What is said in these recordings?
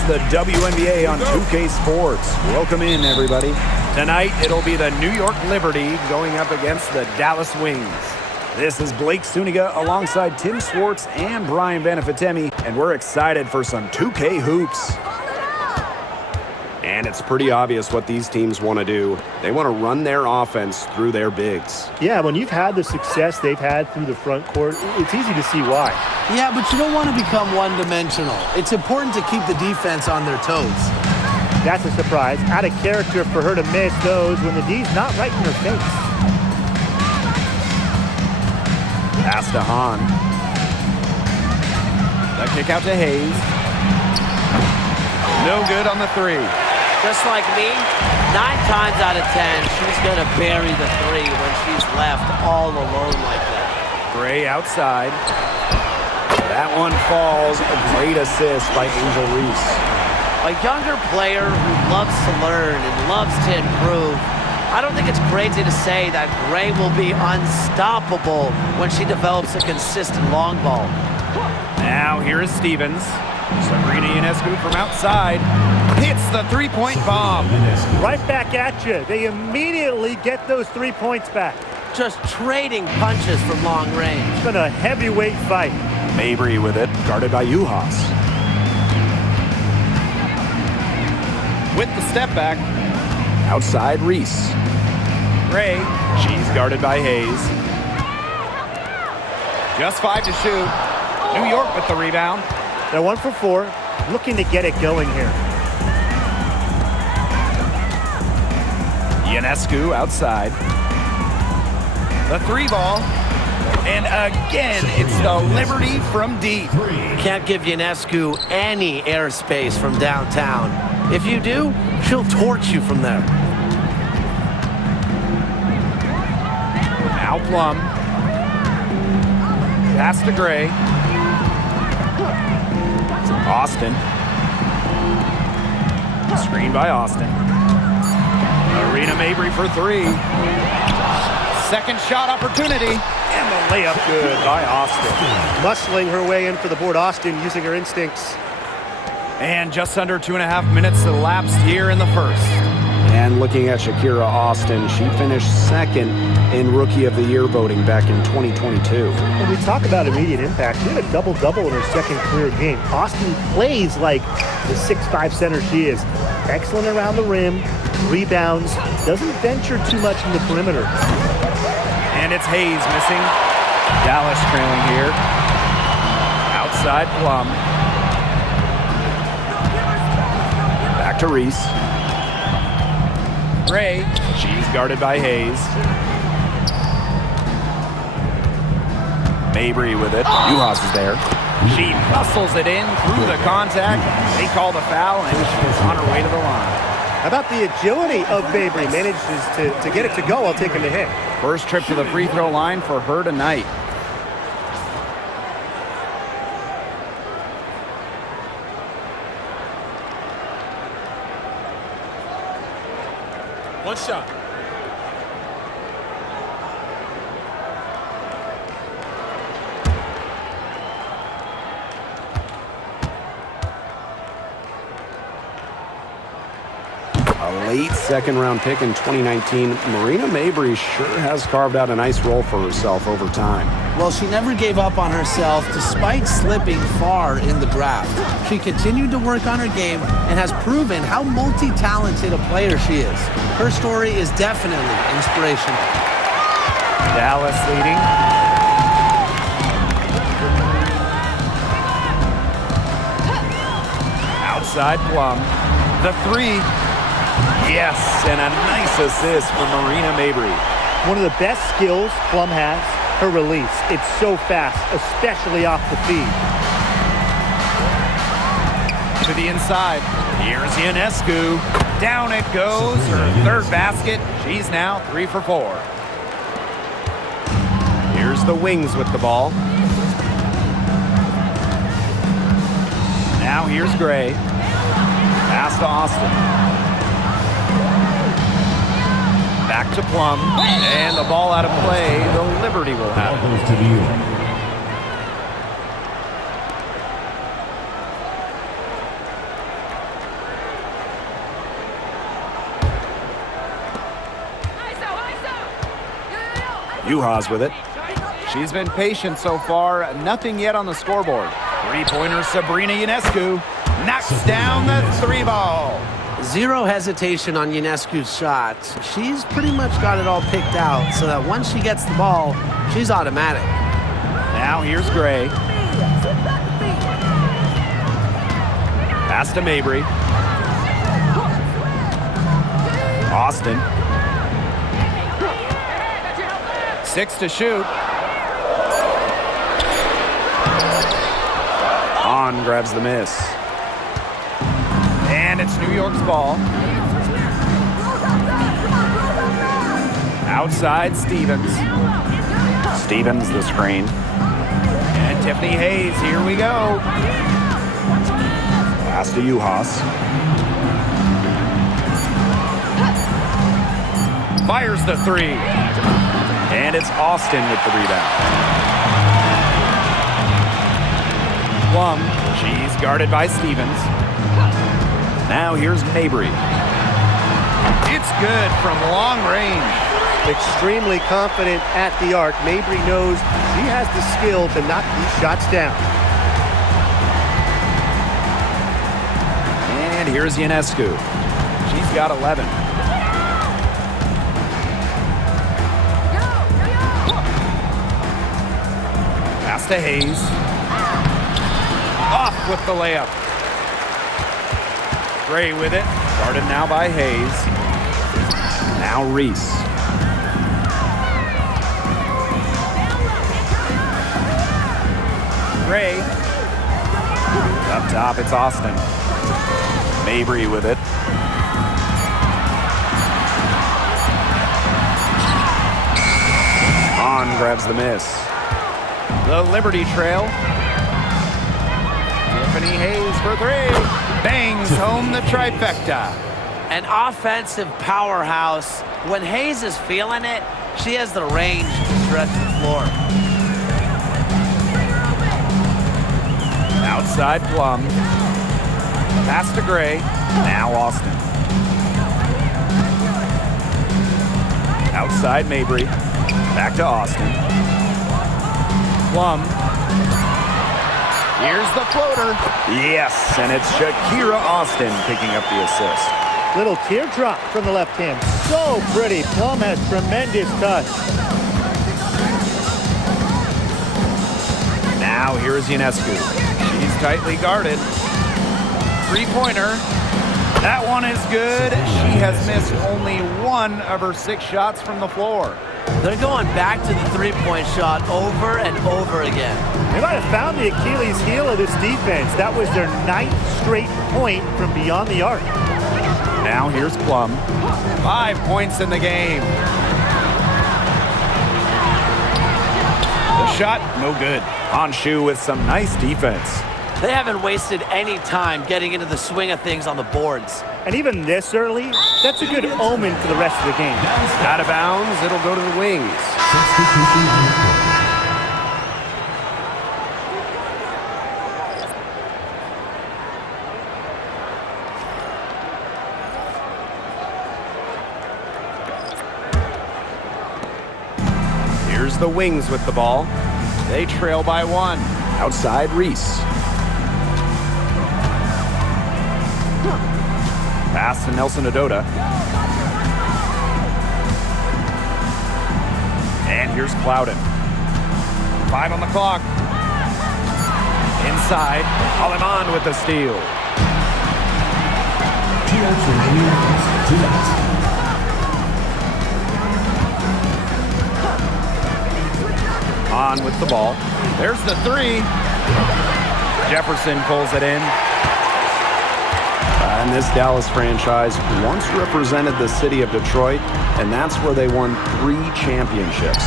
It's the WNBA on 2K Sports. Welcome in, everybody. Tonight, it'll be the New York Liberty going up against the Dallas Wings. This is Blake Suniga alongside Tim Swartz and Brian Benefitemi, and we're excited for some 2K hoops. And it's pretty obvious what these teams want to do. They want to run their offense through their bigs. Yeah, when you've had the success they've had through the front court, it's easy to see why. Yeah, but you don't want to become one-dimensional. It's important to keep the defense on their toes. That's a surprise. Out of character for her to miss those when the D's not right in her face. Pass to Hahn. The kick out to Hayes. No good on the three. Just like me, 9 times out of 10, she's going to bury the three when she's left all alone like that. Gray outside. That one falls. A great assist by Angel Reese. A younger player who loves to learn and loves to improve. I don't think it's crazy to say that Gray will be unstoppable when she develops a consistent long ball. Now here is Stevens. Sabrina Ionescu from outside hits the three-point bomb. Right back at you. They immediately get those 3 points back. Just trading punches from long range. It's been a heavyweight fight. Mabry with it, guarded by Juhas. With the step back. Outside Reese. Gray, she's guarded by Hayes. Just 5 to shoot. New York with the rebound. They're 1 for 4, looking to get it going here. Ionescu outside. The 3 ball. And again, it's the Liberty from deep. Can't give Ionescu any airspace from downtown. If you do, she'll torch you from there. Now Plum. Pass to Gray. Austin. Screen by Austin. Arena Mabry for 3. Second shot opportunity. And the layup good by Austin. Muscling her way in for the board. Austin using her instincts. And just under 2.5 minutes elapsed here in the first. And looking at Shakira Austin, she finished second in Rookie of the Year voting back in 2022. When we talk about immediate impact, she had a double-double in her second career game. Austin plays like the 6'5" center she is. Excellent around the rim, rebounds, doesn't venture too much in the perimeter. And it's Hayes missing. Dallas trailing here. Outside Plum. Back to Reese. Gray, she's guarded by Hayes. Mabry with it. Juhas is there. She muscles it in through the contact. They call the foul, and she's on her way to the line. How about the agility of Mabry? Manages to get it to go while taking the hit. First trip to the free throw line for her tonight. One shot. A late second-round pick in 2019, Marina Mabry sure has carved out a nice role for herself over time. Well, she never gave up on herself despite slipping far in the draft. She continued to work on her game and has proven how multi-talented a player she is. Her story is definitely inspirational. Dallas leading. Outside Plum. The 3. Yes, and a nice assist for Marina Mabry. One of the best skills Plum has, her release. It's so fast, especially off the feed. To the inside. Here's Ionescu. Down it goes. Her third basket. She's now 3 for 4. Here's the Wings with the ball. Now here's Gray. Pass to Austin. Back to Plum, and the ball out of play. The Liberty will have it. Uhas with it. She's been patient so far. Nothing yet on the scoreboard. Three-pointer Sabrina Ionescu knocks down the three ball. Zero hesitation on Ionescu's shot. She's pretty much got it all picked out so that once she gets the ball, she's automatic. Now here's Gray. Pass to Mabry. Austin. 6 to shoot. On grabs the miss. And it's New York's ball. Outside Stevens. Stevens the screen. And Tiffany Hayes, here we go. Pass to Uhas. Fires the three. And it's Austin with the rebound. Plum, she's guarded by Stevens. Now here's Mabry. It's good from long range. Extremely confident at the arc. Mabry knows she has the skill to knock these shots down. And here's Ionescu. She's got 11. Pass to Hayes. Off with the layup. Gray with it. Guarded now by Hayes. Now Reese. Gray. Up top, it's Austin. Mabry with it. On grabs the miss. The Liberty trail. Tiffany Hayes for three. Bangs home the trifecta. An offensive powerhouse. When Hayes is feeling it, she has the range to stretch the floor. Outside Plum. Pass to Gray. Now Austin. Outside Mabry. Back to Austin. Plum. Here's the floater. Yes, and it's Shakira Austin picking up the assist. Little teardrop from the left hand. So pretty. Plum has tremendous touch. Now here's Ionescu. She's tightly guarded. Three-pointer. That one is good. She has missed only one of her 6 shots from the floor. They're going back to the three-point shot over and over again. They might have found the Achilles heel of this defense. That was their 9th straight point from beyond the arc. Now here's Plum. 5 points in the game. The shot, no good. Honshu with some nice defense. They haven't wasted any time getting into the swing of things on the boards. And even this early, that's a good omen for the rest of the game. Out of bounds, it'll go to the wings. Here's the Wings with the ball. They trail by 1. Outside Reese. Pass to Nelson Adota. And here's Plowden. 5 on the clock. Inside, Aleman with the steal. On with the ball. There's the three. Jefferson pulls it in. And this Dallas franchise once represented the city of Detroit, and that's where they won 3 championships.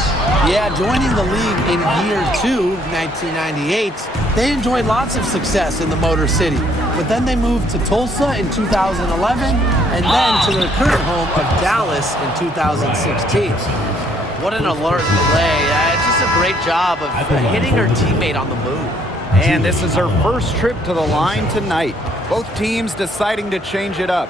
Yeah, joining the league in year 2, 1998, they enjoyed lots of success in the Motor City. But then they moved to Tulsa in 2011, and then to their current home of Dallas in 2016. What an alert play. Just a great job of hitting her teammate on the move. And this is her first trip to the line tonight. Both teams deciding to change it up.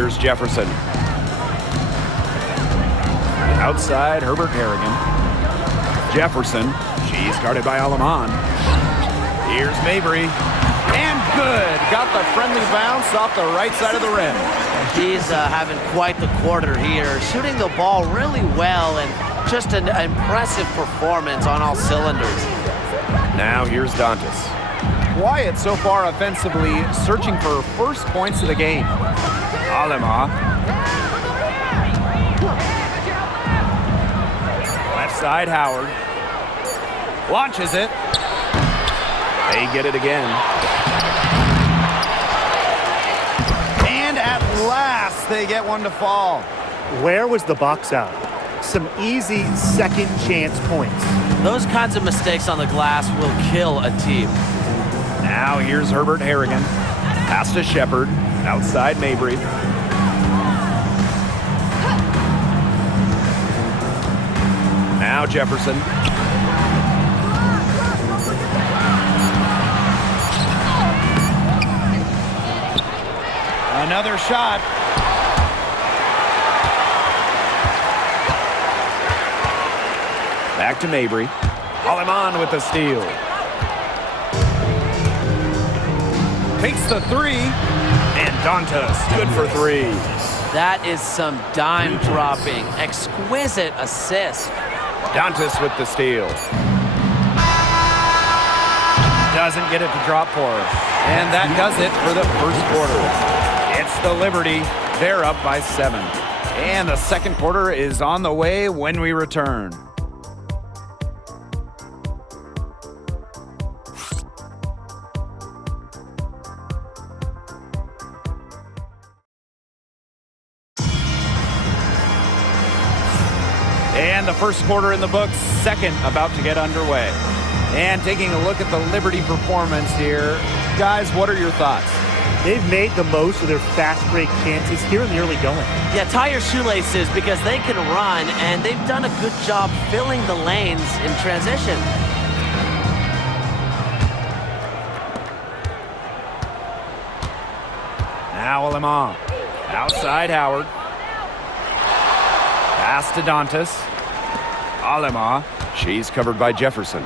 Here's Jefferson. Outside, Herbert Harrigan. Jefferson. She's guarded by Alaman. Here's Mabry. And good. Got the friendly bounce off the right side of the rim. He's having quite the quarter here, shooting the ball really well and just an impressive performance on all cylinders. Now here's Dantas. Quiet so far offensively, searching for first points of the game. Alema. Left side, Howard. Launches it. They get it again. And at last, they get one to fall. Where was the box out? Some easy second chance points. Those kinds of mistakes on the glass will kill a team. Now here's Herbert Harrigan. Pass to Shepard. Outside Mabry. Now Jefferson. Another shot. Back to Mabry. Alaman with the steal. Takes the three. And Dantas, good for three. That is some dime dropping, exquisite assist. Dantas with the steal. Doesn't get it to drop for her. And that does it for the first quarter. It's the Liberty. They're up by 7. And the second quarter is on the way when we return. And the first quarter in the books, second about to get underway. And taking a look at the Liberty performance here, guys, what are your thoughts? They've made the most of their fast break chances here in the early going. Yeah, tie your shoelaces because they can run, and they've done a good job filling the lanes in transition. Now Alaman. Outside Howard. Pass to Dantas. Alema. She's covered by Jefferson.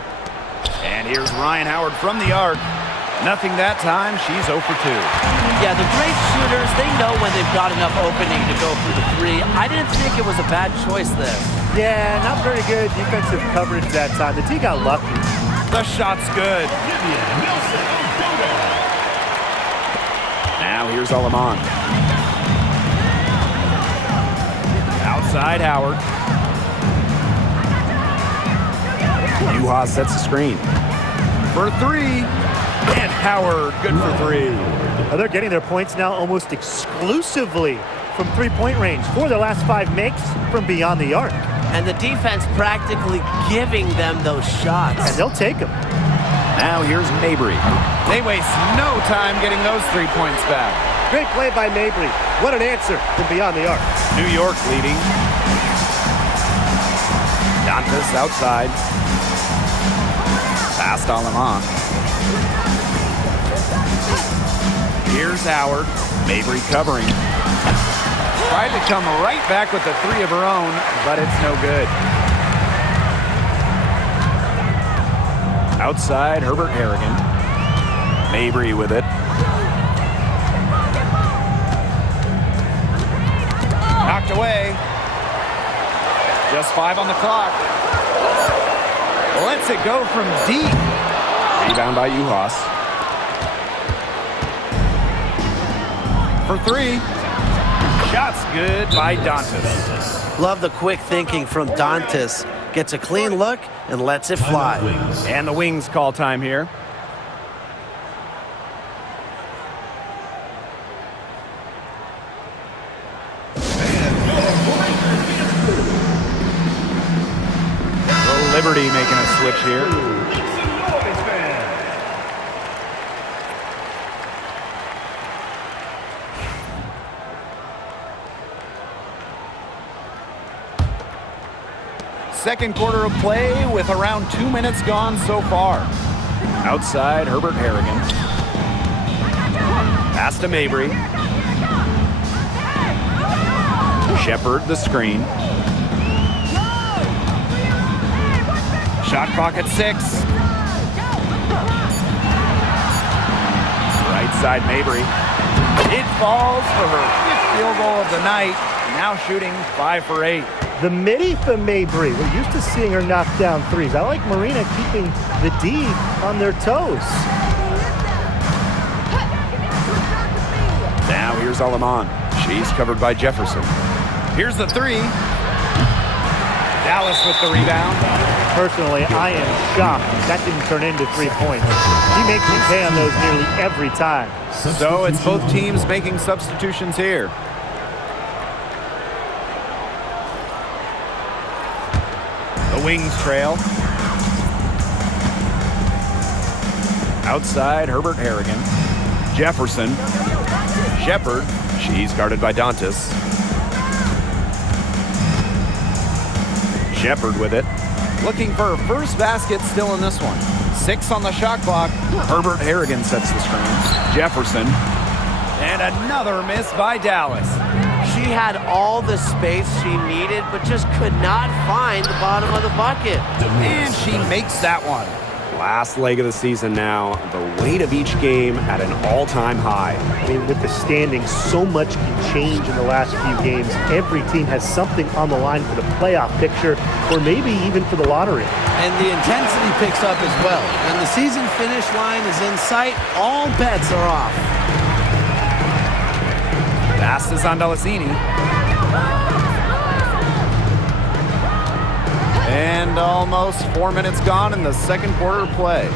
And here's Ryan Howard from the arc. Nothing that time. She's 0 for 2. Yeah, the great shooters, they know when they've got enough opening to go for the three. I didn't think it was a bad choice there. Yeah, not very good defensive coverage that time. The team got lucky. The shot's good. Now here's Alaman. Outside Howard. Yuha sets the screen. For three. And Howard, good for three. Well, they're getting their points now almost exclusively from three-point range. 4 of their last 5 makes from beyond the arc. And the defense practically giving them those shots. And they'll take them. Now here's Mabry. They waste no time getting those 3 points back. Great play by Mabry. What an answer from beyond the arc. New York leading. Dantas outside. Past Alaman. Here's Howard. Mabry covering. Tried to come right back with the three of her own, but it's no good. Outside, Herbert Harrigan. Mabry with it. Knocked away. Just 5 on the clock. Lets it go from deep. Rebound by Uhas. For 3. Shot's good by Dantas. Love the quick thinking from Dantas. Gets a clean look and lets it fly. And the Wings call time here. The Liberty making a switch here. Second quarter of play with around 2 minutes gone so far. Outside, Herbert Harrigan. Pass to Mabry. Shepard the screen. Shot clock at 6. Right side Mabry. It falls for her 5th field goal of the night. Now shooting 5 for 8. The midi for Mabry. We're used to seeing her knock down threes. I like Marina keeping the D on their toes. Now here's Alaman. She's covered by Jefferson. Here's the 3. Dallas with the rebound. Personally, I am shocked that didn't turn into 3 points. He makes me pay on those nearly every time. So it's both teams making substitutions here. The Wings trail. Outside, Herbert Harrigan. Jefferson. Shepard. She's guarded by Dantas. Shepard with it. Looking for her first basket still in this one. 6 on the shot clock. Herbert Harrigan sets the screen. Jefferson. And another miss by Dallas. She had all the space she needed, but just could not find the bottom of the bucket. And she makes that one. Last leg of the season now. The weight of each game at an all-time high. I mean, with the standings, so much can change in the last few games. Every team has something on the line for the playoff picture, or maybe even for the lottery. And the intensity picks up as well. When the season finish line is in sight, all bets are off. Pass is on Delasini. And almost 4 minutes gone in the second quarter of play.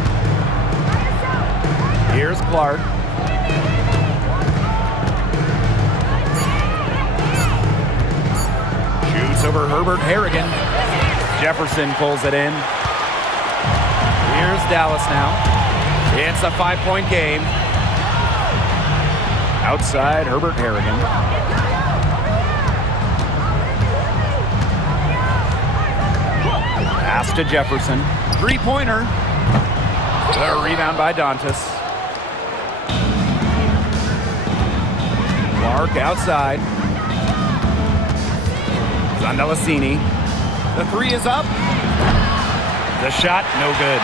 Here's Clark. Shoots over Herbert Harrigan. Jefferson pulls it in. Here's Dallas now. It's a 5-point game. Outside, Herbert Harrigan. Pass to Jefferson. 3-pointer. The rebound by Dantas. Clark outside. Zandelasini. The 3 is up. The shot, no good.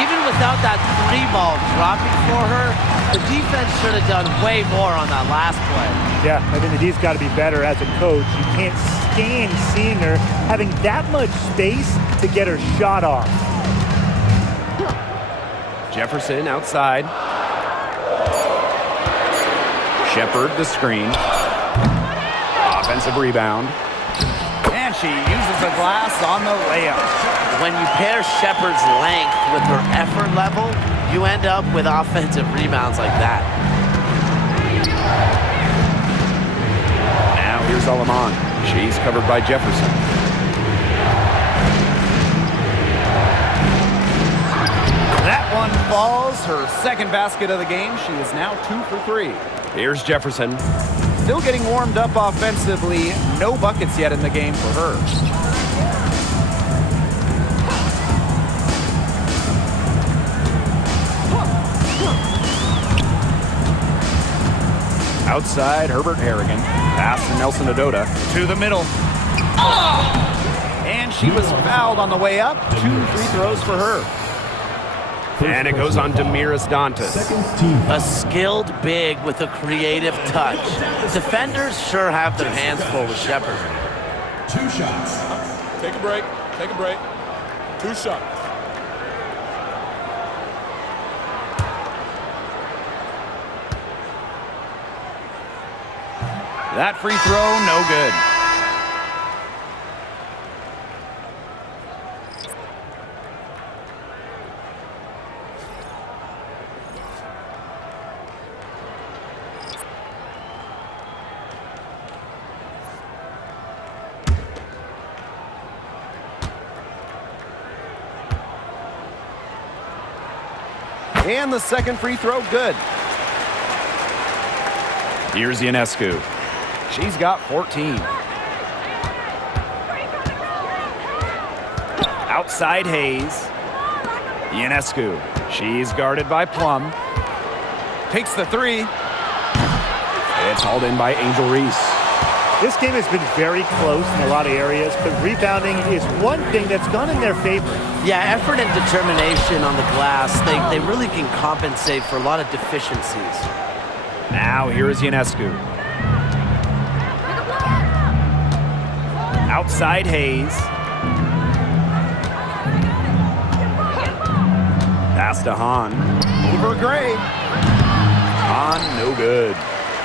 Even without that 3 ball dropping for her, the defense should have done way more on that last play. Yeah, I mean, the D's got to be better as a coach. You can't stand seeing her having that much space to get her shot off. Jefferson outside. Shepard the screen. Offensive rebound. And she uses the glass on the layup. When you pair Shepard's length with her effort level, you end up with offensive rebounds like that. Now here's Alaman. She's covered by Jefferson. That one falls. Her second basket of the game. She is now 2 for 3. Here's Jefferson. Still getting warmed up offensively. No buckets yet in the game for her. Outside, Herbert Harrigan. Pass to Nelson Adota. To the middle. And she was fouled on the way up. 2 free throws for her. And it goes on Damiris Dantas. A skilled big with a creative touch. Defenders sure have their hands full with Shepard. 2 shots. Take a break. Take a break. 2 shots. That free throw, no good. And the second free throw, good. Here's Ionescu. She's got 14. Outside Hayes. Ionescu. She's guarded by Plum. Takes the 3. It's hauled in by Angel Reese. This game has been very close in a lot of areas, but rebounding is one thing that's gone in their favor. Yeah, effort and determination on the glass, they really can compensate for a lot of deficiencies. Now here is Ionescu. Outside Hayes. Pass to Hahn. Over Gray. Hahn, no good.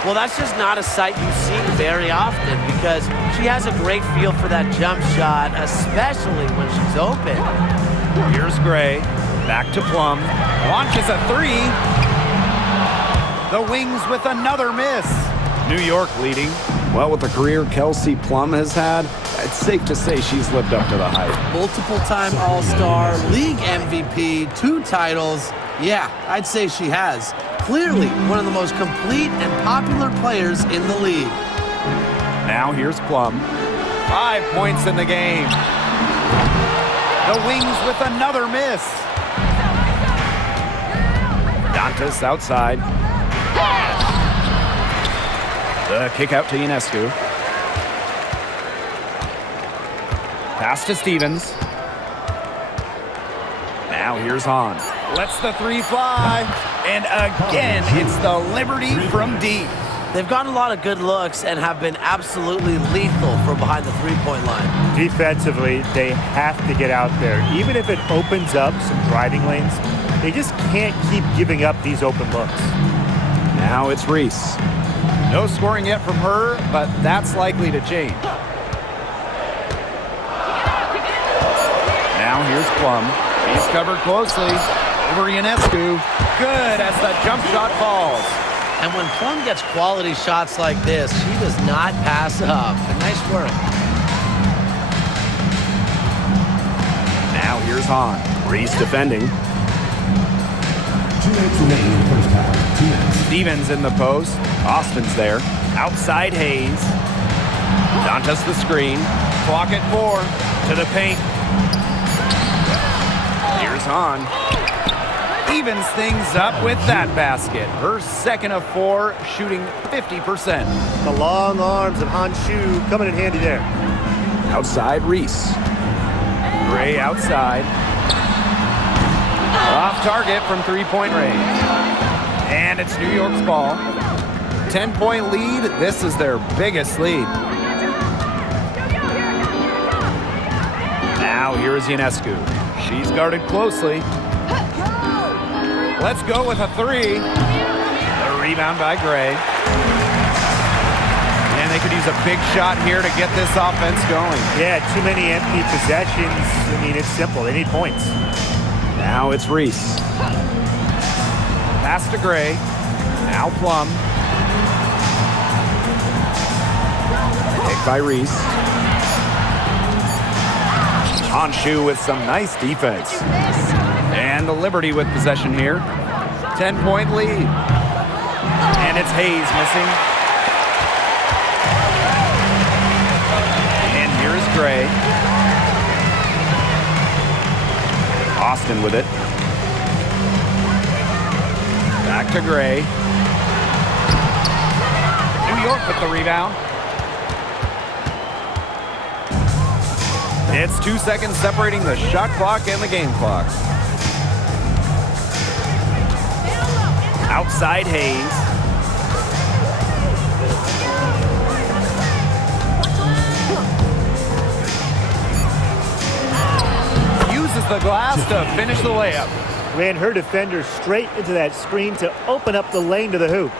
Well, that's just not a sight you see very often because she has a great feel for that jump shot, especially when she's open. Here's Gray. Back to Plum. Launches a three. The Wings with another miss. New York leading. Well, with the career Kelsey Plum has had, it's safe to say she's lived up to the hype. Multiple-time All-Star, league MVP, 2 titles. Yeah, I'd say she has. Clearly one of the most complete and popular players in the league. Now here's Plum. 5 points in the game. The Wings with another miss. Dantas outside. The kick out to Ionescu. Pass to Stevens. Now here's Hahn. Lets the three fly. And again, it's the Liberty from deep. They've gotten a lot of good looks and have been absolutely lethal from behind the three-point line. Defensively, they have to get out there. Even if it opens up some driving lanes, they just can't keep giving up these open looks. Now it's Reese. No scoring yet from her, but that's likely to change. Now here's Plum. He's covered closely. Over Ionescu. Good as the jump shot falls. And when Plum gets quality shots like this, she does not pass up. Nice work. Now here's Hahn. Reese defending. 2 minutes remaining in the first half. 2 minutes. Stevens in the post. Austin's there. Outside Hayes. Dantas the screen. Clock at 4. To the paint. Here's Hahn. Evens things up with that basket. Her second of 4, shooting 50%. The long arms of Hanshu coming in handy there. Outside Reese. Gray outside. Off target from three-point range. And it's New York's ball. 10-point lead. This is their biggest lead. Now here is Ionescu. She's guarded closely. Let's go with a 3. The rebound by Gray. And they could use a big shot here to get this offense going. Yeah, too many empty possessions. I mean, it's simple. They need points. Now it's Reese. Pass to Gray. Now Plum. Pick by Reese. Hanshu with some nice defense. And the Liberty with possession here. 10-point lead. And it's Hayes missing. And here is Gray. Austin with it. Back to Gray. New York with the rebound. It's 2 seconds separating the shot clock and the game clock. Outside Hayes. Uses the glass to finish the layup. Ran her defender straight into that screen to open up the lane to the hoop.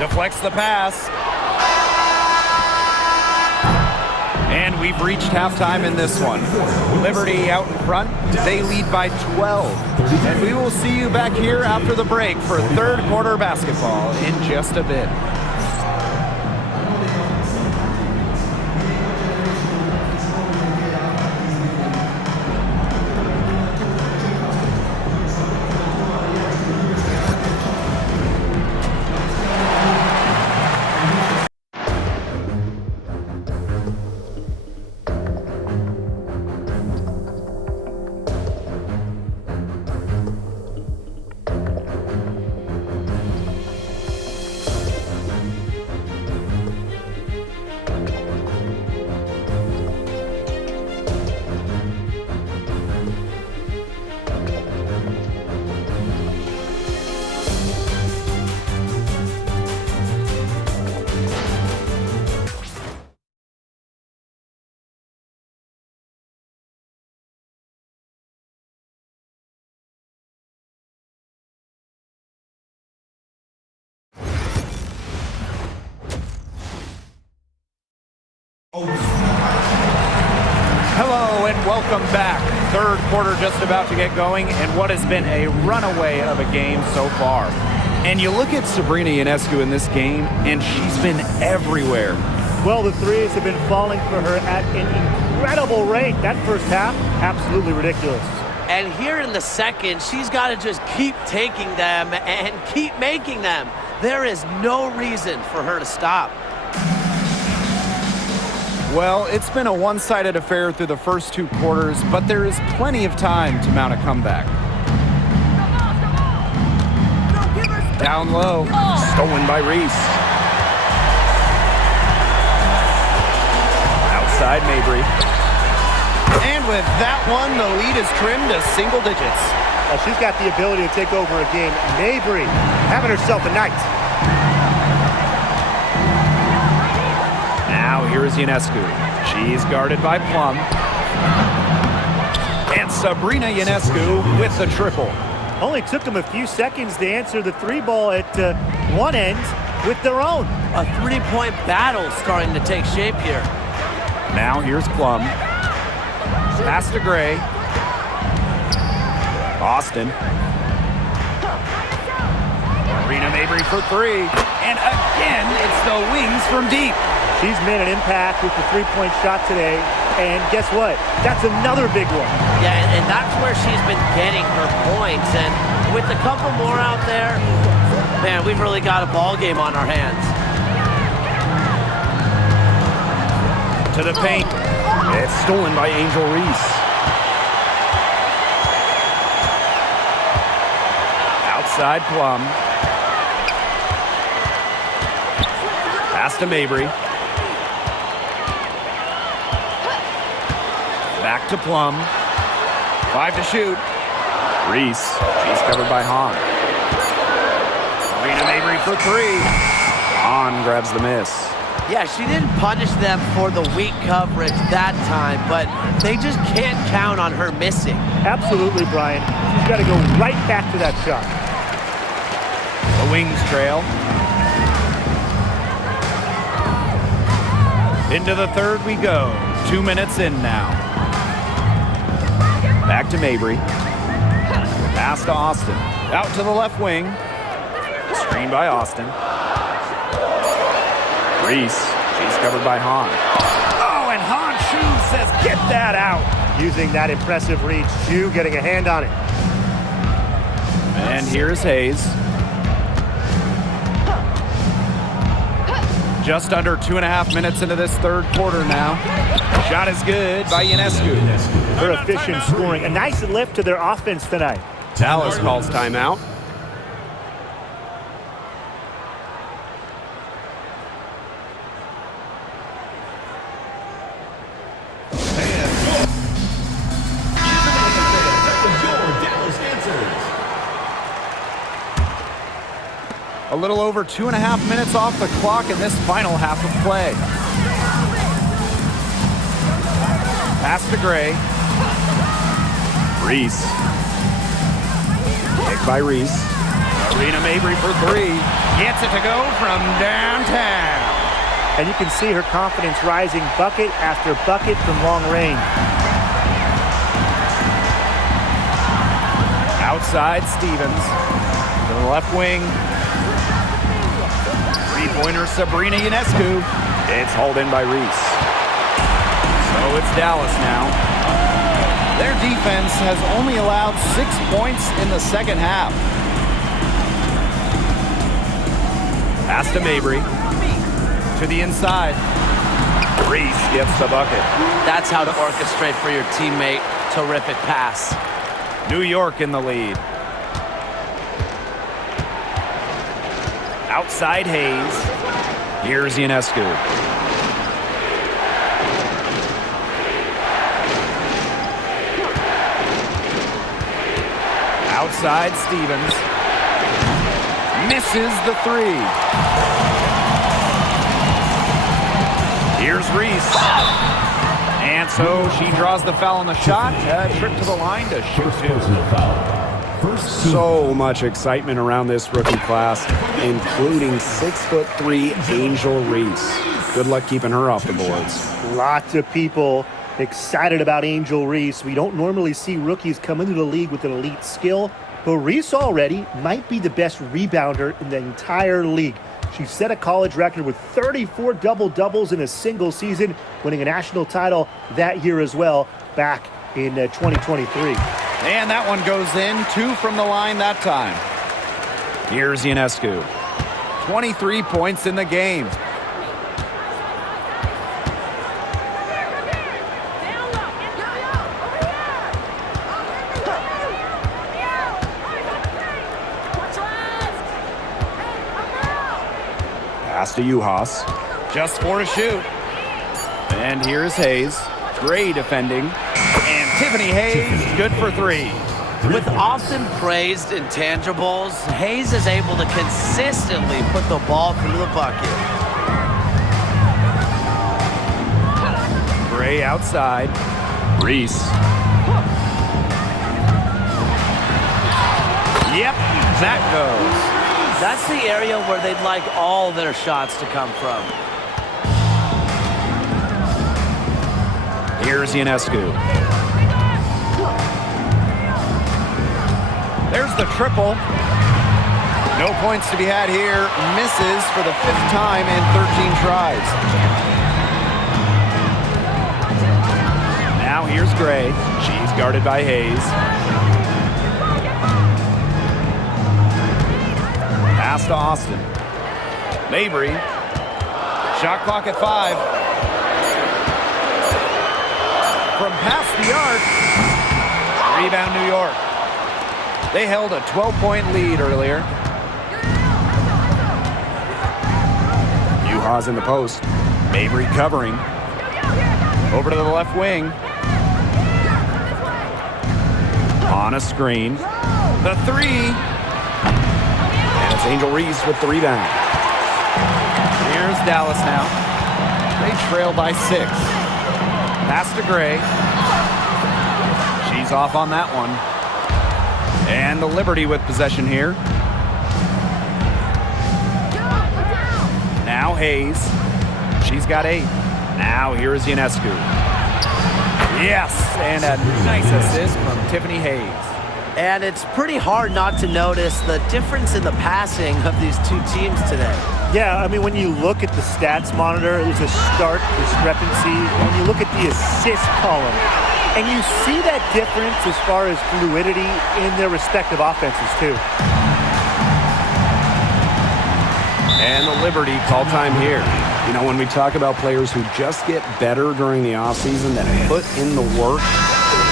Deflects the pass. And we've reached halftime in this one. Liberty out in front. They lead by 12. And we will see you back here after the break for third quarter basketball in just a bit. Hello and welcome back. Third quarter just about to get going, and what has been a runaway of a game so far. And you look at Sabrina Ionescu in this game, and she's been everywhere. Well, the threes have been falling for her at an incredible rate. That first half, absolutely ridiculous. And here in the second, she's got to just keep taking them and keep making them. There is no reason for her to stop. Well, it's been a one-sided affair through the first two quarters, but there is plenty of time to mount a comeback. Down low. Stolen by Reese. Outside Mabry. And with that one, the lead is trimmed to single digits. Well, she's got the ability to take over a game. Mabry having herself a night. Now here is Ionescu. She's guarded by Plum. And Sabrina Ionescu with the triple. Only took them a few seconds to answer the three ball at one end with their own. A three-point battle starting to take shape here. Now here's Plum. Pass to Gray. Austin. Marina Mabry for three. And again, it's the wings from deep. She's made an impact with the three-point shot today. And guess what? That's another big one. Yeah, and that's where she's been getting her points. And with a couple more out there, man, we've really got a ball game on our hands. To the paint. It's stolen by Angel Reese. Outside Plum. Pass to Mabry. Back to Plum. 5 to shoot. Reese. She's covered by Hahn. Marina Mabry for three. Hahn grabs the miss. Yeah, she didn't punish them for the weak coverage that time, but they just can't count on her missing. Absolutely, Brian. She's got to go right back to that shot. The Wings trail. Into the third we go. 2 minutes in now. Back to Mabry. Pass to Austin. Out to the left wing. Screen by Austin. Reese. She's covered by Hahn. Oh, and Hahn Shu says, get that out. Using that impressive reach, Shu getting a hand on it. And here's Hayes. Just under 2.5 minutes into this third quarter now. Shot is good by Ionescu. Her efficient scoring. A nice lift to their offense tonight. Dallas calls timeout. A little over 2.5 minutes off the clock in this final half of play. Pass to Gray. Reese. Picked by Reese. Marina Mabry for three. Gets it to go from downtown. And you can see her confidence rising bucket after bucket from long range. Outside Stevens. To the left wing. Three-pointer Sabrina Ionescu. It's hauled in by Reese. So it's Dallas now. Their defense has only allowed 6 points in the second half. Pass to Mabry. To the inside. Reese gets the bucket. That's how to orchestrate for your teammate. Terrific pass. New York in the lead. Outside Hayes. Here's Ionescu. Outside Stevens. Misses the three. Here's Reese. And so she draws the foul on the shot. Trip to the line to shoot two. So much excitement around this rookie class, including 6'3" Angel Reese. Good luck keeping her off the boards. Lots of people excited about Angel Reese. We don't normally see rookies come into the league with an elite skill, but Reese already might be the best rebounder in the entire league. She set a college record with 34 double-doubles in a single season, winning a national title that year as well, back in 2023. And that one goes in. 2 from the line that time. Here's Ionescu. 23 points in the game. Pass to Juhas. Just 4 to shoot. And here's Hayes. Gray defending. And Tiffany Hayes, good for 3. With often praised intangibles, Hayes is able to consistently put the ball through the bucket. Gray outside. Reese. Yep, that goes. That's the area where they'd like all their shots to come from. Here's Ionescu. There's the triple. No points to be had here. Misses for the 5th time in 13 tries. Now here's Gray. She's guarded by Hayes. Pass to Austin. Mabry. Shot clock at 5. From past the arc. Rebound New York. They held a 12-point lead earlier. Juhas in the post. Mabry covering. Over to the left wing. On a screen. The 3. And it's Angel Reese with the rebound. Here's Dallas now. They trail by 6. Pass to Gray. She's off on that one. And the Liberty with possession here. Now Hayes. She's got 8. Now here is Ionescu. Yes, and a nice assist from Tiffany Hayes. And it's pretty hard not to notice the difference in the passing of these two teams today. Yeah, I mean, when you look at the stats monitor, there's a stark discrepancy. When you look at the assist column, and you see that difference as far as fluidity in their respective offenses, too. And the Liberty call time here. You know, when we talk about players who just get better during the offseason, that put in the work,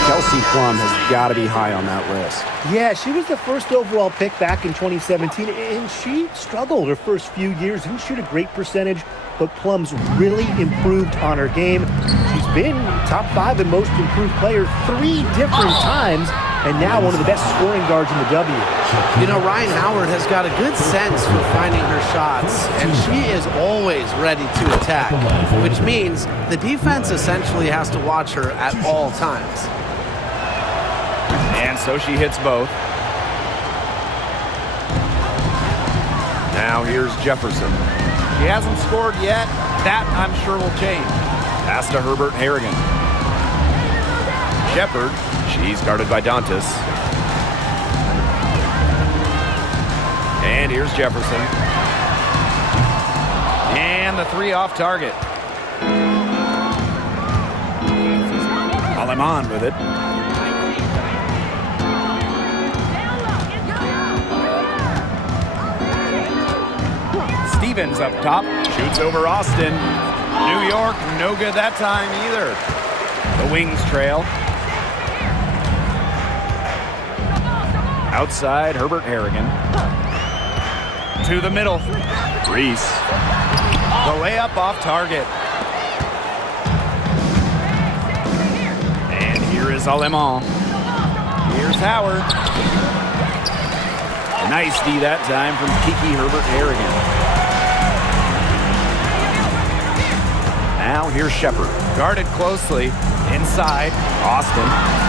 Kelsey Plum has got to be high on that list. Yeah, she was the first overall pick back in 2017, and she struggled her first few years. Didn't shoot a great percentage, but Plum's really improved on her game. She's been top 5 in most improved player 3 different times, and now one of the best scoring guards in the W. You know, Ryan Howard has got a good sense for finding her shots, and she is always ready to attack, which means the defense essentially has to watch her at all times. And so she hits both. Now here's Jefferson. She hasn't scored yet. That, I'm sure, will change. Pass to Herbert Harrigan. Shepard. She's guarded by Dantas. And here's Jefferson. And the 3 off target. Aleman with it. Stevens up top. Shoots over Austin. New York, no good that time either. The Wings trail. Outside, Herbert Harrigan. To the middle. Reese. The layup off target. And here is Aleman. Here's Howard. Nice D that time from Kiki Herbert Harrigan. Now here's Shepard. Guarded closely. Inside. Austin.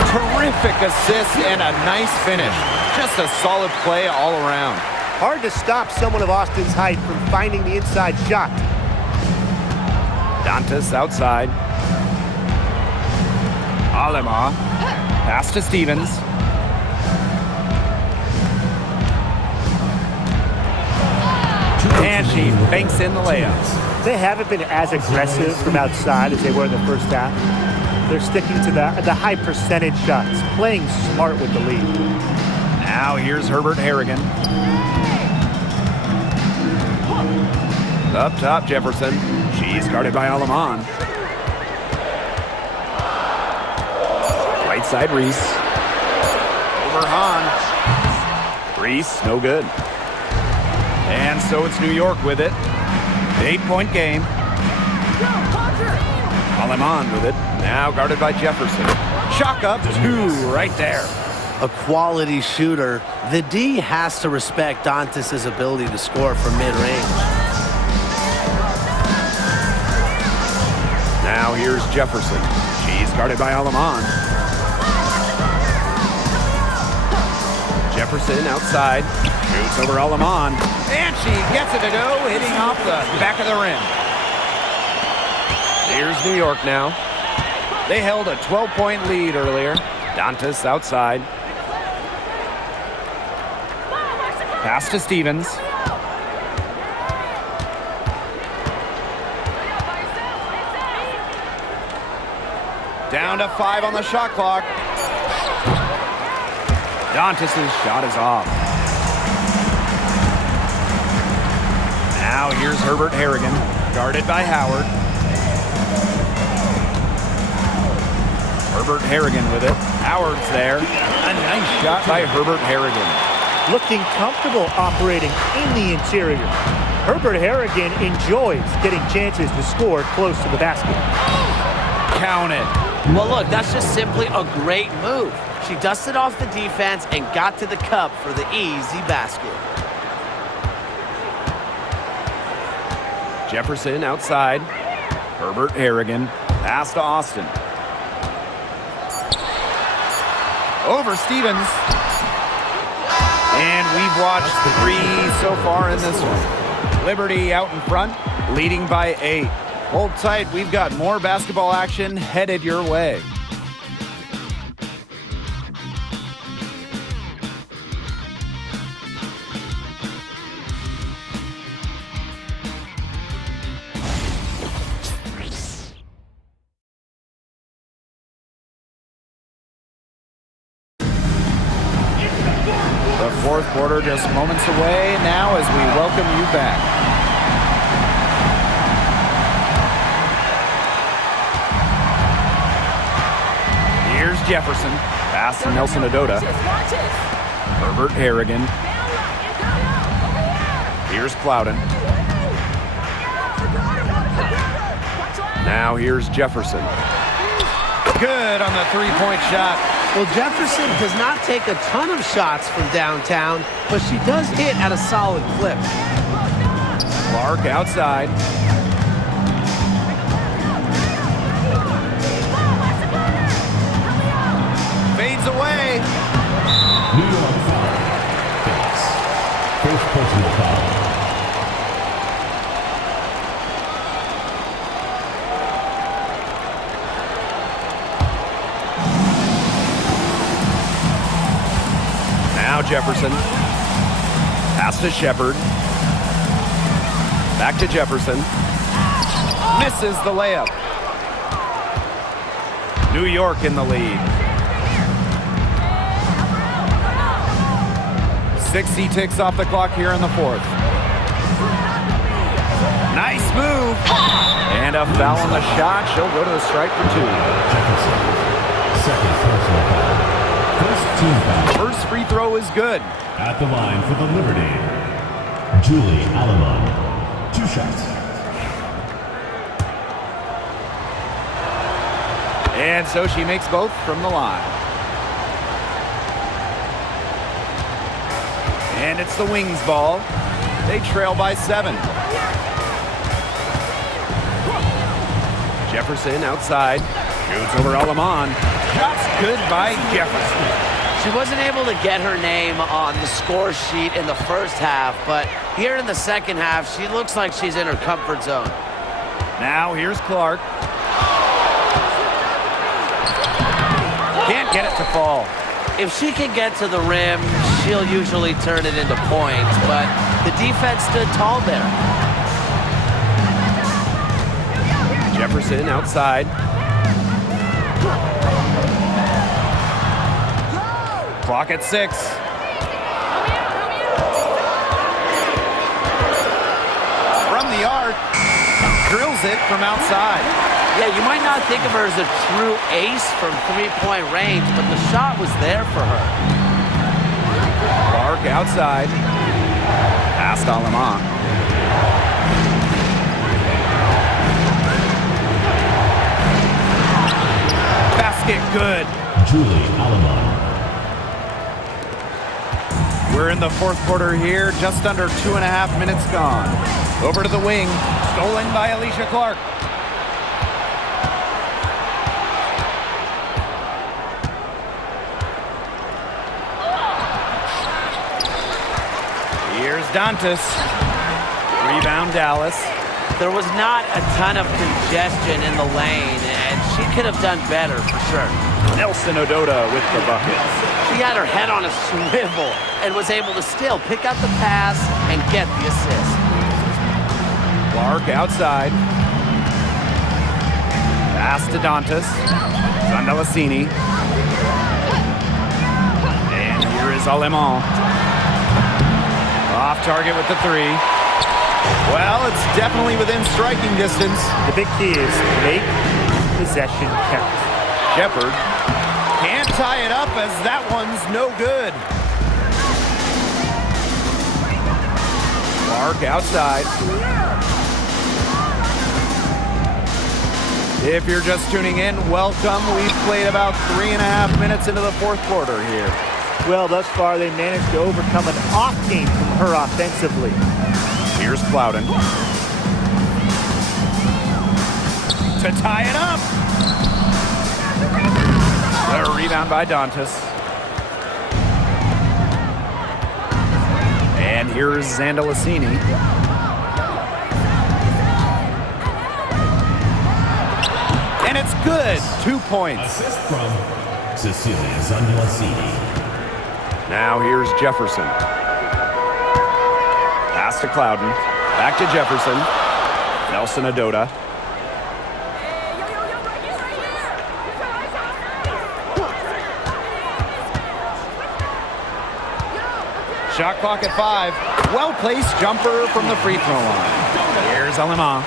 Terrific assist and a nice finish. Just a solid play all around. Hard to stop someone of Austin's height from finding the inside shot. Dantas outside. Alema. Pass to Stevens. And she banks in the layup. They haven't been as aggressive from outside as they were in the first half. They're sticking to the high percentage shots, playing smart with the lead. Now here's Herbert Harrigan. Up top, Jefferson. She's guarded by Aleman. Right side, Reese. Over Hahn. Reese, no good. And so it's New York with it. 8-point game. Aleman with it. Now guarded by Jefferson. Chalk up 2 right there. A quality shooter. The D has to respect Dantas' ability to score from mid-range. Now here's Jefferson. She's guarded by Aleman. Jefferson outside. Shoots over Aleman. And she gets it to go, hitting off the back of the rim. Here's New York now. They held a 12-point lead earlier. Dantas outside. Pass to Stevens. Down to 5 on the shot clock. Dantas' shot is off. Now here's Herbert Harrigan, guarded by Howard. Herbert Harrigan with it. Howard's there. A nice shot by Herbert Harrigan. Looking comfortable operating in the interior. Herbert Harrigan enjoys getting chances to score close to the basket. Count it. Well, look, that's just simply a great move. She dusted off the defense and got to the cup for the easy basket. Jefferson outside. Herbert Harrigan. Pass to Austin. Over Stevens. And we've watched 3 so far in this one. Liberty out in front, leading by 8. Hold tight, we've got more basketball action headed your way. The fourth quarter just moments away now as we welcome you back. Here's Jefferson. Pass to Nelson Adota. Herbert Harrigan. Here's Clouden. Now here's Jefferson. Good on the three-point shot. Well, Jefferson does not take a ton of shots from downtown, but she does hit at a solid clip. Clark outside. Fades away. New York foul. Fakes. First personal foul. Now Jefferson. Pass to Shepard. Back to Jefferson. Misses the layup. New York in the lead. 60 ticks off the clock here in the fourth. Nice move. And a foul on the shot. She'll go to the strike for 2. Jefferson. Second personal foul. First team foul. First free throw is good. At the line for the Liberty, Julie Allemon. 2 shots. And so she makes both from the line. And it's the Wings ball. They trail by 7. Jefferson outside. Shoots over Allemon. Shots good by Jefferson. She wasn't able to get her name on the score sheet in the first half, but here in the second half, she looks like she's in her comfort zone. Now here's Clark. Can't get it to fall. If she can get to the rim, she'll usually turn it into points, but the defense stood tall there. Jefferson outside. Clock at 6. From the arc, drills it from outside. Yeah, you might not think of her as a true ace from three-point range, but the shot was there for her. Clark outside. Pass to Alemán. Basket good. Julie Alemán. We're in the fourth quarter here, just under 2.5 minutes gone. Over to the wing, stolen by Alicia Clark. Here's Dantas. Rebound Dallas. There was not a ton of congestion in the lane, and she could have done better for sure. Nelson Odota with the bucket. She had her head on a swivel and was able to still pick up the pass and get the assist. Clark outside. Pass to Dantas. Zandalasini. And here is Alemán. Off target with the 3. Well, it's definitely within striking distance. The big key is make possession count. Shepard can't tie it up as that one's no good. Clark outside. If you're just tuning in, welcome. We've played about 3.5 minutes into the fourth quarter here. Well, thus far, they managed to overcome an off game from her offensively. Here's Plowden. To tie it up. A rebound by Dantas. And here's Zandalasini. And it's good. 2 points. Assist from Cecilia Zandalasini. Now here's Jefferson. Pass to Clouden. Back to Jefferson. Nelson Odota. Shot clock at 5. Well-placed jumper from the free throw line. Here's Alemán.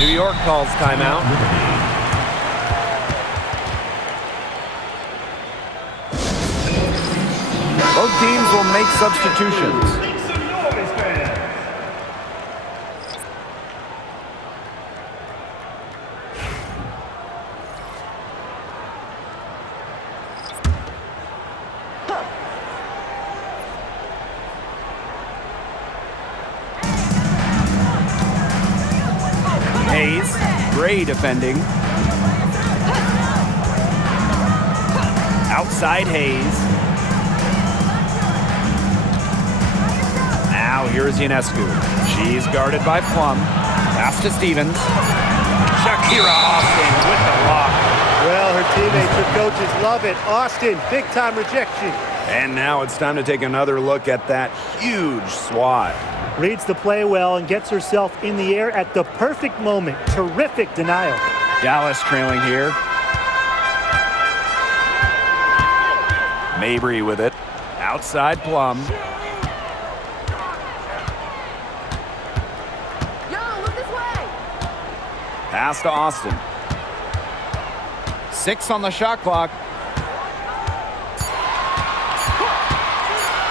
New York calls timeout. Both teams will make substitutions. Hayes, Gray defending. Outside Hayes. Now here's Ionescu. She's guarded by Plum. Pass to Stevens. Shakira Austin with the block. Well, her teammates, her coaches love it. Austin, big-time rejection. And now it's time to take another look at that huge swat. Reads the play well and gets herself in the air at the perfect moment. Terrific denial. Dallas trailing here. Mabry with it. Outside Plum. Pass to Austin. 6 on the shot clock.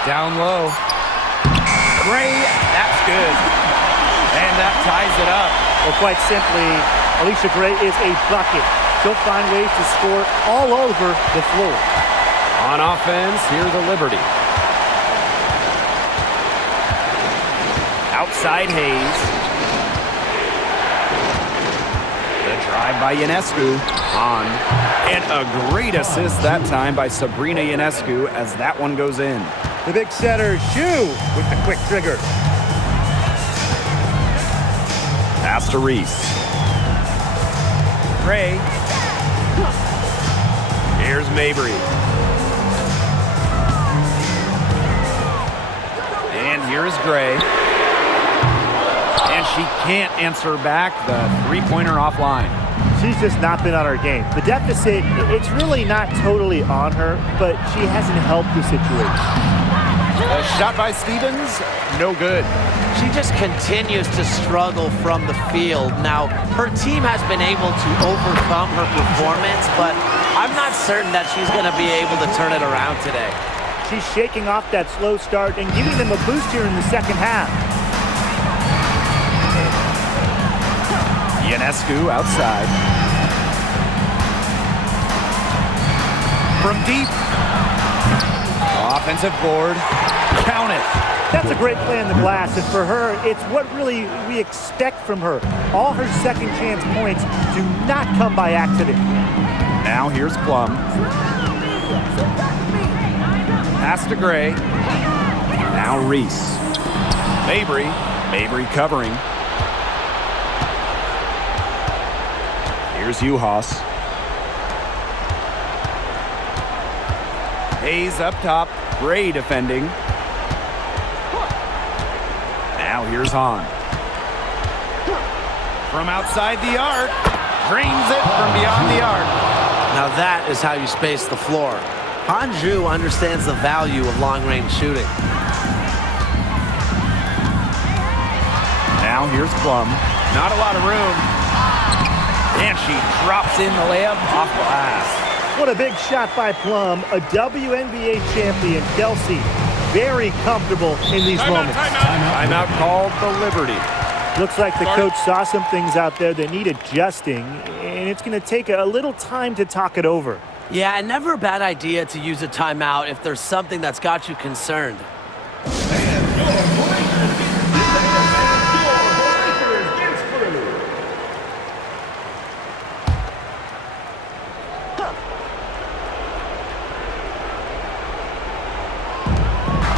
Down low. Gray, that's good. And that ties it up. Well, quite simply, Alicia Gray is a bucket. She'll find ways to score all over the floor. On offense, here's the Liberty. Outside Hayes. The drive by Ionescu on. And a great assist that time by Sabrina Ionescu as that one goes in. The big setter, Shu, with the quick trigger. Pass to Reese. Gray. Here's Mabry. And here's Gray. And she can't answer back the three-pointer offline. She's just not been on her game. The deficit, it's really not totally on her, but she hasn't helped the situation. A shot by Stevens, no good. She just continues to struggle from the field. Now, her team has been able to overcome her performance, but I'm not certain that she's going to be able to turn it around today. She's shaking off that slow start and giving them a boost here in the second half. Ionescu outside. From deep. Offensive board. Count it. That's a great play on the glass, and for her, it's what really we expect from her. All her second chance points do not come by accident. Now here's Plum. Pass to Gray. Now Reese. Mabry covering. Here's Uhas. Hayes up top. Gray defending. Now here's Hahn. From outside the arc. Drains it from beyond the arc. Now that is how you space the floor. Hanju understands the value of long-range shooting. Now here's Plum. Not a lot of room. And she drops in the layup off glass. What a big shot by Plum, a WNBA champion. Kelsey, very comfortable in these moments. Timeout called the Liberty. Looks like the coach saw some things out there that need adjusting, and it's going to take a little time to talk it over. Yeah, and never a bad idea to use a timeout if there's something that's got you concerned.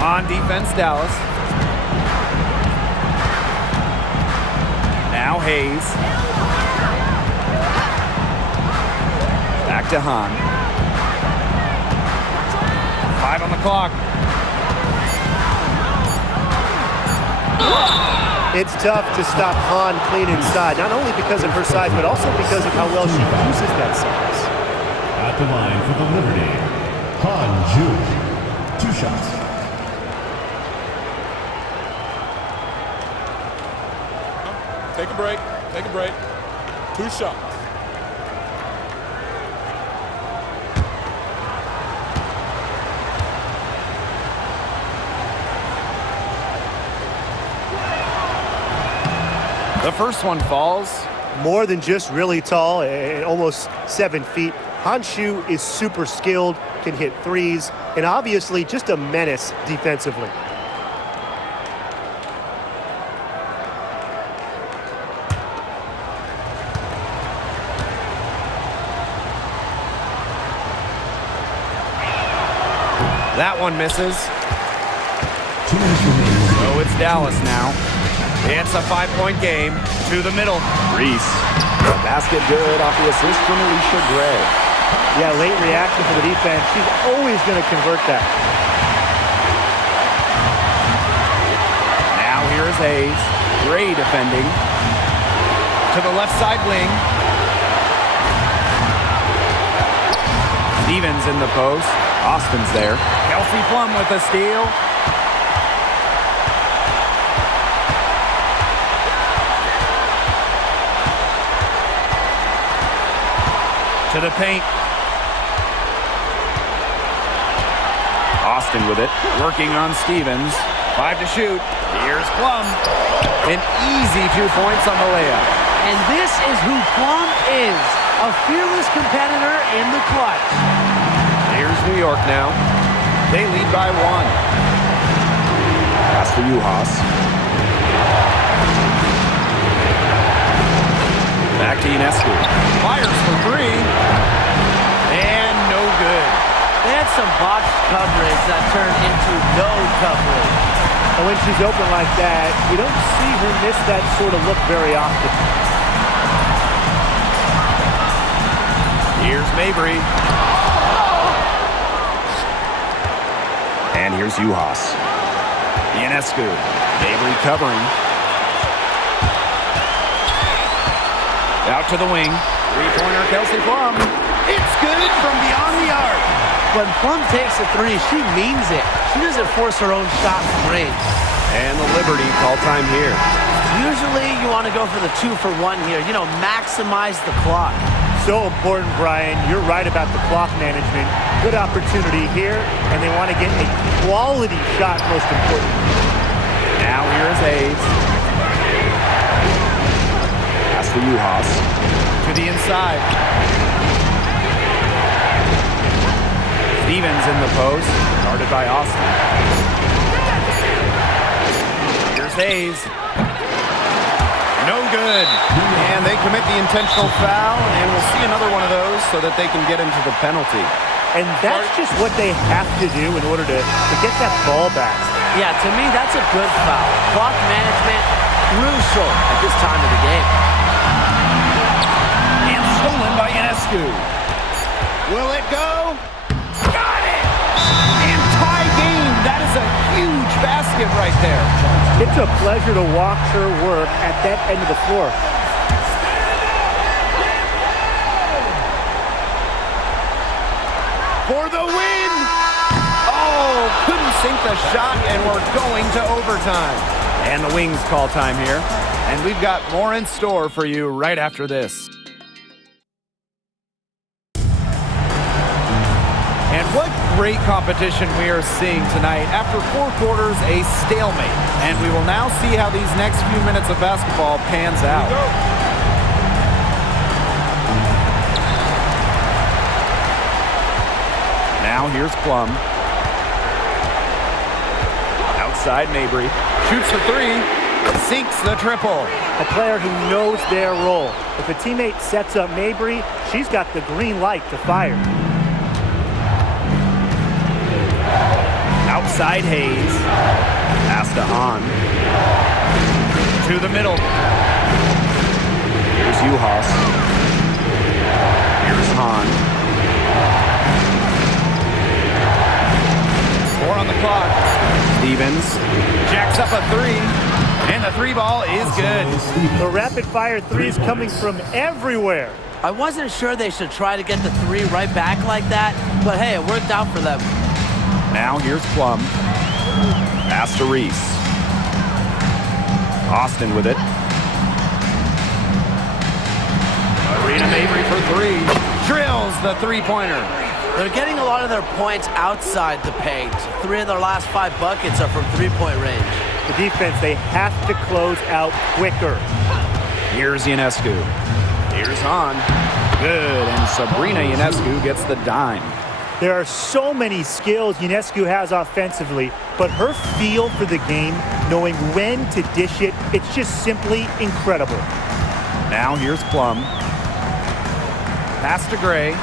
On defense, Dallas. Now Hayes. Back to Hahn. 5 on the clock. It's tough to stop Hahn clean inside, not only because of her size, but also because of how well she uses that size. At the line for the Liberty, Han Ju. 2 shots. Take a break. Take a break. 2 shots. The first one falls. More than just really tall, almost 7 feet. Hanshu is super skilled, can hit threes, and obviously just a menace defensively. That one misses. 2 minutes remaining. So it's Dallas now. It's a 5-point game. To the middle. Reese. The basket good off the assist from Alicia Gray. Yeah, late reaction to the defense. She's always going to convert that. Now here's Hayes. Gray defending. To the left side wing. Stevens in the post. Austin's there. Kelsey Plum with a steal. To the paint. Austin with it. Working on Stevens. 5 to shoot. Here's Plum. An easy 2 points on the layup. And this is who Plum is, a fearless competitor in the clutch. Here's New York now. They lead by 1. Pass for Uhas. Back to Ionescu. Fires for 3. And no good. They had some botched coverage that turned into no coverage. And when she's open like that, you don't see her miss that sort of look very often. Here's Mabry. And here's Juhas. Ionescu. Mabry covering. Out to the wing. Three-pointer, Kelsey Plum. It's good from beyond the arc. When Plum takes a three, she means it. She doesn't force her own shot from range. And the Liberty call time here. Usually you want to go for the 2-for-1 here. You know, maximize the clock. So important, Brian. You're right about the clock management. Good opportunity here, and they want to get a quality shot, most important. Now here is Hayes. Pass to Juhas. To the inside. Stevens in the post. Guarded by Austin. Here's Hayes. No good. And they commit the intentional foul, and we'll see another one of those so that they can get into the penalty. And that's just what they have to do in order to get that ball back. Yeah, to me, that's a good foul. Clock management, crucial at this time of the game. And stolen by Ionescu. Will it go? Got it! And tie game. That is a huge basket right there. It's a pleasure to watch her work at that end of the floor. For the win! Oh, couldn't sink the shot, and we're going to overtime. And the Wings call time here. And we've got more in store for you right after this. And what great competition we are seeing tonight. After 4 quarters, a stalemate. And we will now see how these next few minutes of basketball pans out. Now here's Plum. Outside Mabry. Shoots the three, sinks the triple. A player who knows their role. If a teammate sets up Mabry, she's got the green light to fire. Outside Hayes. Pass to Hahn. To the middle. Here's Juhas. Here's Hahn. 4 on the clock. Stevens. Jacks up a three, and the three ball is good. The rapid-fire threes coming from everywhere. I wasn't sure they should try to get the three right back like that, but hey, it worked out for them. Now here's Plum. Pass to Reese. Austin with it. Arena Mabry for three. Drills the three-pointer. They're getting a lot of their points outside the paint. 3 of their last 5 buckets are from three-point range. The defense, they have to close out quicker. Here's Ionescu. Here's Hahn. Good, and Sabrina Ionescu gets the dime. There are so many skills Ionescu has offensively, but her feel for the game, knowing when to dish it, it's just simply incredible. Now here's Plum. Pass to Gray.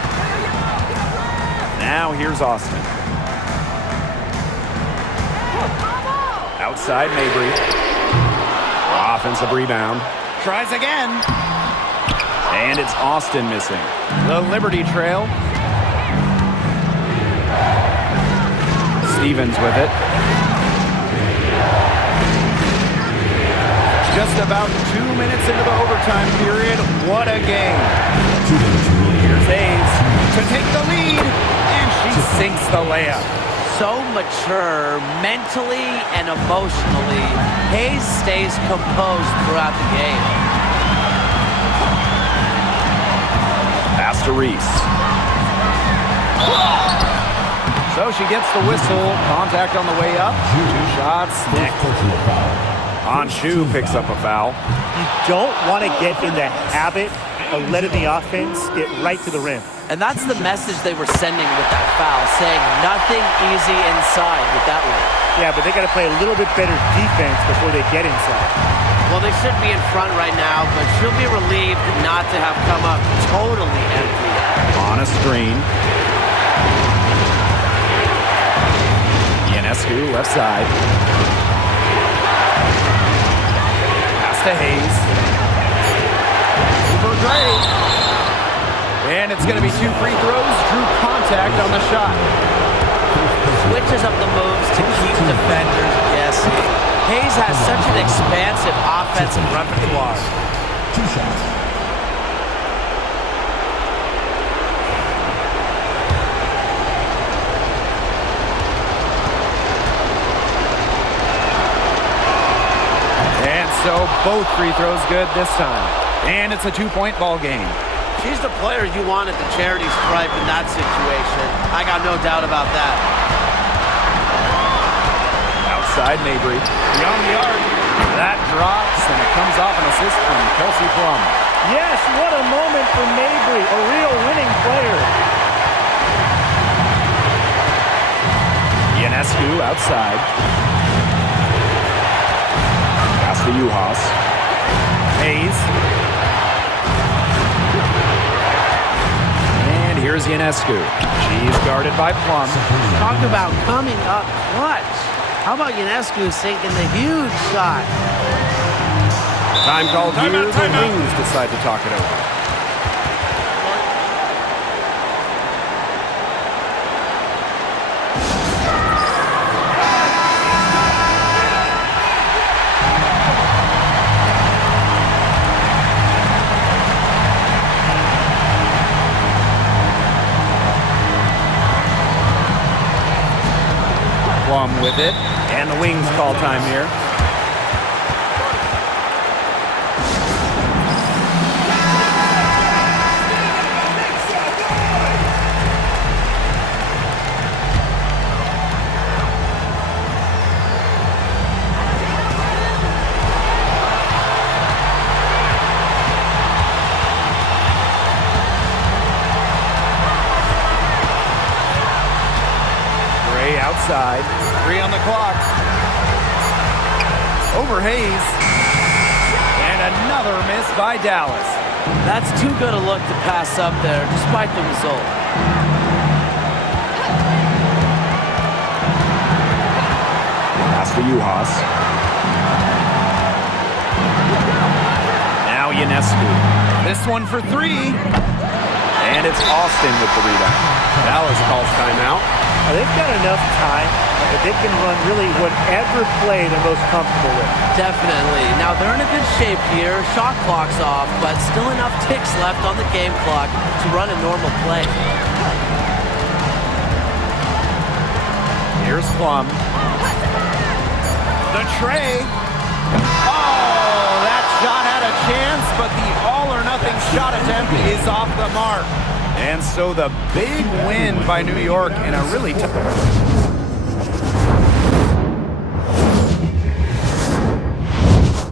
Now here's Austin. Outside Mabry. Offensive rebound. Tries again. And it's Austin missing. The Liberty trail. Stevens with it. Just about 2 minutes into the overtime period. What a game. Here's Hayes To take the lead, and she sinks the layup. So mature mentally and emotionally. Hayes stays composed throughout the game. pass to Reese. So she gets the whistle. Contact on the way up. 2 shots. Anshu picks up a foul. You don't want to get in the habit of letting the offense get right to the rim. And that's the message they were sending with that foul, saying nothing easy inside with that one. Yeah, but they got to play a little bit better defense before they get inside. Well, they should be in front right now, but she'll be relieved not to have come up totally empty. On a screen. Ionescu left side. to Hayes. Over Gray. And it's going to be 2 free throws. Drew contact on the shot. Switches up the moves to keep defenders guessing. Hayes has such an expansive offensive repertoire. 2 shots. And so both free throws good this time. And it's a 2-point ball game. She's the player you want at the charity stripe in that situation. I got no doubt about that. Outside Mabry. Young yard. That drops, and it comes off an assist from Kelsey Plum. Yes, what a moment for Mabry, a real winning player. Ionescu outside. Pass to Juhas. Hayes. And here's Ionescu. She's guarded by Plum. Talk about coming up clutch. How about Ionescu sinking the huge shot? Time called here. Timeout, The timeout. Wings decide to talk it over. Plum with it. And the Wings call time here. Gray outside. 3 on the clock. Over Hayes. And another miss by Dallas. That's too good a look to pass up there, despite the result. Pass to Juhas. Now Ionescu. This one for 3. And it's Austin with the rebound. Dallas calls timeout. They've got enough time that they can run really whatever play they're most comfortable with. Definitely. Now, they're in a good shape here. Shot clock's off, but still enough ticks left on the game clock to run a normal play. Here's Plum. The tray. Oh, that shot had a chance, but the all-or-nothing shot attempt is off the mark. And so the big win by New York in a really tough...